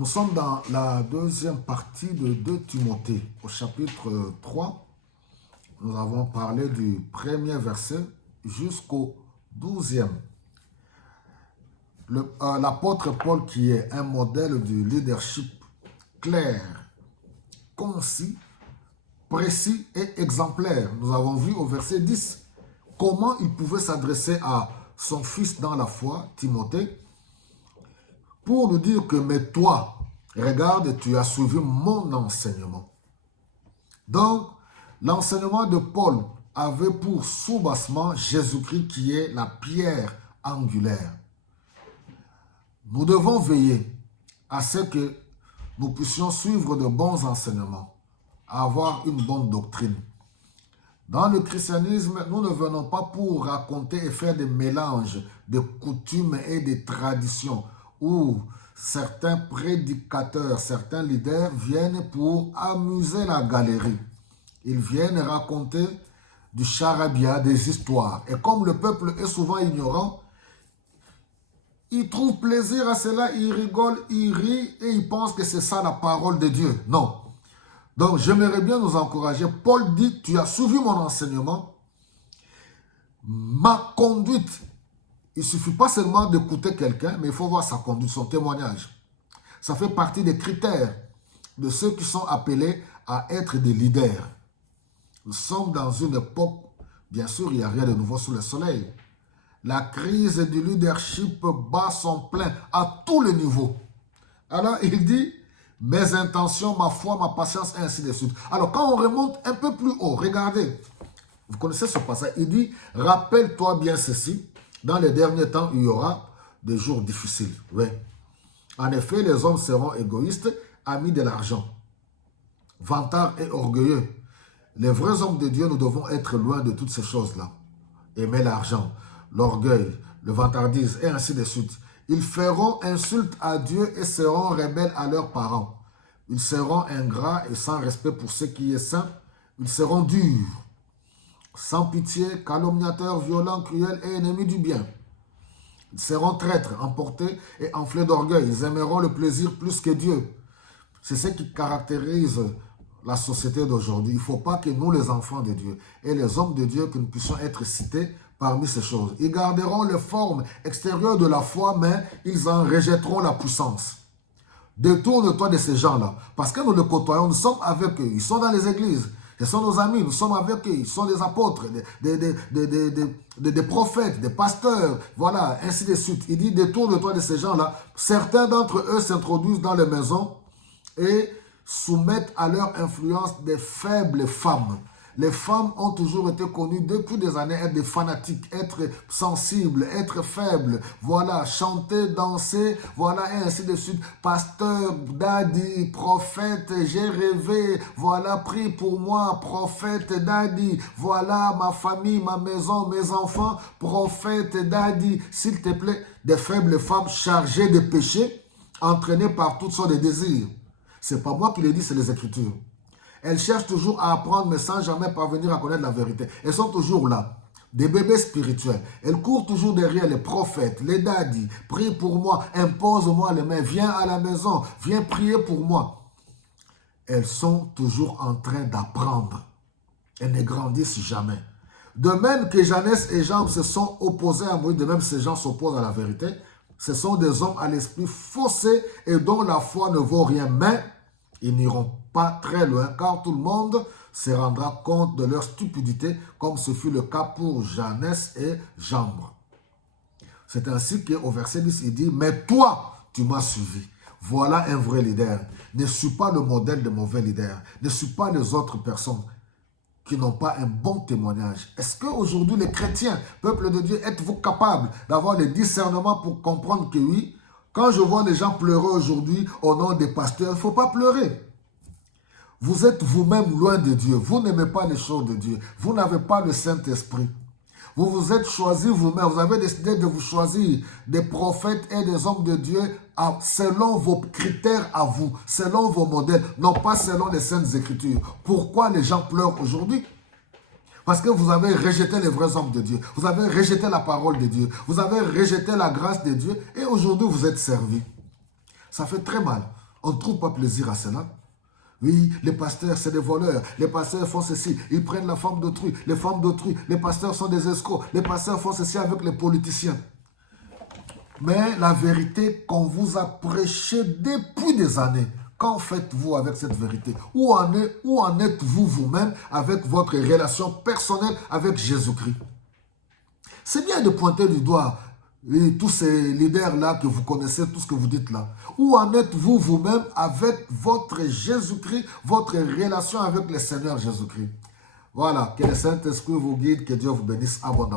Nous sommes dans la deuxième partie de 2 Timothée. Au chapitre 3, nous avons parlé du premier verset jusqu'au 12e. L'apôtre Paul, qui est un modèle du leadership clair, concis, précis et exemplaire. Nous avons vu au verset 10 comment il pouvait s'adresser à son fils dans la foi, Timothée, pour nous dire que, mais toi, regarde, tu as suivi mon enseignement. Donc, l'enseignement de Paul avait pour soubassement Jésus-Christ qui est la pierre angulaire. Nous devons veiller à ce que nous puissions suivre de bons enseignements, avoir une bonne doctrine. Dans le christianisme, nous ne venons pas pour raconter et faire des mélanges de coutumes et de traditions où certains prédicateurs, certains leaders viennent pour amuser la galerie. Ils viennent raconter du charabia, des histoires. Et comme le peuple est souvent ignorant, ils trouvent plaisir à cela, ils rigolent, ils rient et ils pensent que c'est ça la parole de Dieu. Non. Donc, j'aimerais bien nous encourager. Paul dit, tu as suivi mon enseignement, ma conduite. Il ne suffit pas seulement d'écouter quelqu'un, mais il faut voir sa conduite, son témoignage. Ça fait partie des critères de ceux qui sont appelés à être des leaders. Nous sommes dans une époque, bien sûr, il n'y a rien de nouveau sous le soleil. La crise du leadership bat son plein à tous les niveaux. Alors, il dit, mes intentions, ma foi, ma patience, et ainsi de suite. Alors, quand on remonte un peu plus haut, regardez, vous connaissez ce passage, il dit, rappelle-toi bien ceci, dans les derniers temps, il y aura des jours difficiles. Oui. En effet, les hommes seront égoïstes, amis de l'argent, vantards et orgueilleux. Les vrais hommes de Dieu, nous devons être loin de toutes ces choses-là. Aimer l'argent, l'orgueil, le vantardise, et ainsi de suite. Ils feront insulte à Dieu et seront rebelles à leurs parents. Ils seront ingrats et sans respect pour ce qui est saint. Ils seront durs, sans pitié, calomniateurs, violents, cruels et ennemis du bien. Ils seront traîtres, emportés et enflés d'orgueil. Ils aimeront le plaisir plus que Dieu. C'est ce qui caractérise la société d'aujourd'hui. Il ne faut pas que nous, les enfants de Dieu et les hommes de Dieu, que nous puissions être cités parmi ces choses. Ils garderont les formes extérieures de la foi, mais ils en rejetteront la puissance. Détourne-toi de ces gens-là. Parce que nous les côtoyons, nous sommes avec eux. Ils sont dans les églises. Ce sont nos amis, nous sommes avec eux. Ils sont des apôtres, des prophètes, des pasteurs. Voilà, ainsi de suite. Il dit, détourne-toi de ces gens-là. Certains d'entre eux s'introduisent dans les maisons et soumettent à leur influence des faibles femmes. Les femmes ont toujours été connues depuis des années être des fanatiques, être sensibles, être faibles. Voilà, chanter, danser, voilà, et ainsi de suite. Pasteur, daddy, prophète, j'ai rêvé. Voilà, prie pour moi, prophète, daddy. Voilà, ma famille, ma maison, mes enfants, prophète, daddy. S'il te plaît, des faibles femmes chargées de péchés, entraînées par toutes sortes de désirs. C'est pas moi qui le dis, c'est les Écritures. Elles cherchent toujours à apprendre, mais sans jamais parvenir à connaître la vérité. Elles sont toujours là, des bébés spirituels. Elles courent toujours derrière les prophètes, les daddies. Prie pour moi, impose-moi les mains, viens à la maison, viens prier pour moi. Elles sont toujours en train d'apprendre. Elles ne grandissent jamais. De même que Jeannès et Jean se sont opposés à Moïse, de même ces gens s'opposent à la vérité. Ce sont des hommes à l'esprit faussé et dont la foi ne vaut rien, mais ils n'iront pas très loin, car tout le monde se rendra compte de leur stupidité, comme ce fut le cas pour Jeannès et Jambre. C'est ainsi qu'au verset 10, il dit, « Mais toi, tu m'as suivi. » Voilà un vrai leader. Ne suis pas le modèle de mauvais leader. Ne suis pas les autres personnes qui n'ont pas un bon témoignage. Est-ce qu'aujourd'hui, les chrétiens, peuple de Dieu, êtes-vous capables d'avoir le discernement pour comprendre que oui, quand je vois les gens pleurer aujourd'hui au nom des pasteurs, il ne faut pas pleurer. Vous êtes vous-même loin de Dieu. Vous n'aimez pas les choses de Dieu. Vous n'avez pas le Saint-Esprit. Vous vous êtes choisi vous-même. Vous avez décidé de vous choisir des prophètes et des hommes de Dieu selon vos critères à vous, selon vos modèles, non pas selon les Saintes Écritures. Pourquoi les gens pleurent aujourd'hui? Parce que vous avez rejeté les vrais hommes de Dieu. Vous avez rejeté la parole de Dieu. Vous avez rejeté la grâce de Dieu. Et aujourd'hui, vous êtes servis. Ça fait très mal. On ne trouve pas plaisir à cela. Oui, les pasteurs, c'est des voleurs. Les pasteurs font ceci. Ils prennent la femme d'autrui, les femmes d'autrui. Les pasteurs sont des escrocs. Les pasteurs font ceci avec les politiciens. Mais la vérité qu'on vous a prêchée depuis des années, qu'en faites-vous avec cette vérité? Où en êtes-vous vous-même avec votre relation personnelle avec Jésus-Christ? C'est bien de pointer du doigt tous ces leaders-là que vous connaissez, tout ce que vous dites là. Où en êtes-vous vous-même avec votre Jésus-Christ, votre relation avec le Seigneur Jésus-Christ? Voilà, que le Saint-Esprit vous guide, que Dieu vous bénisse abondamment.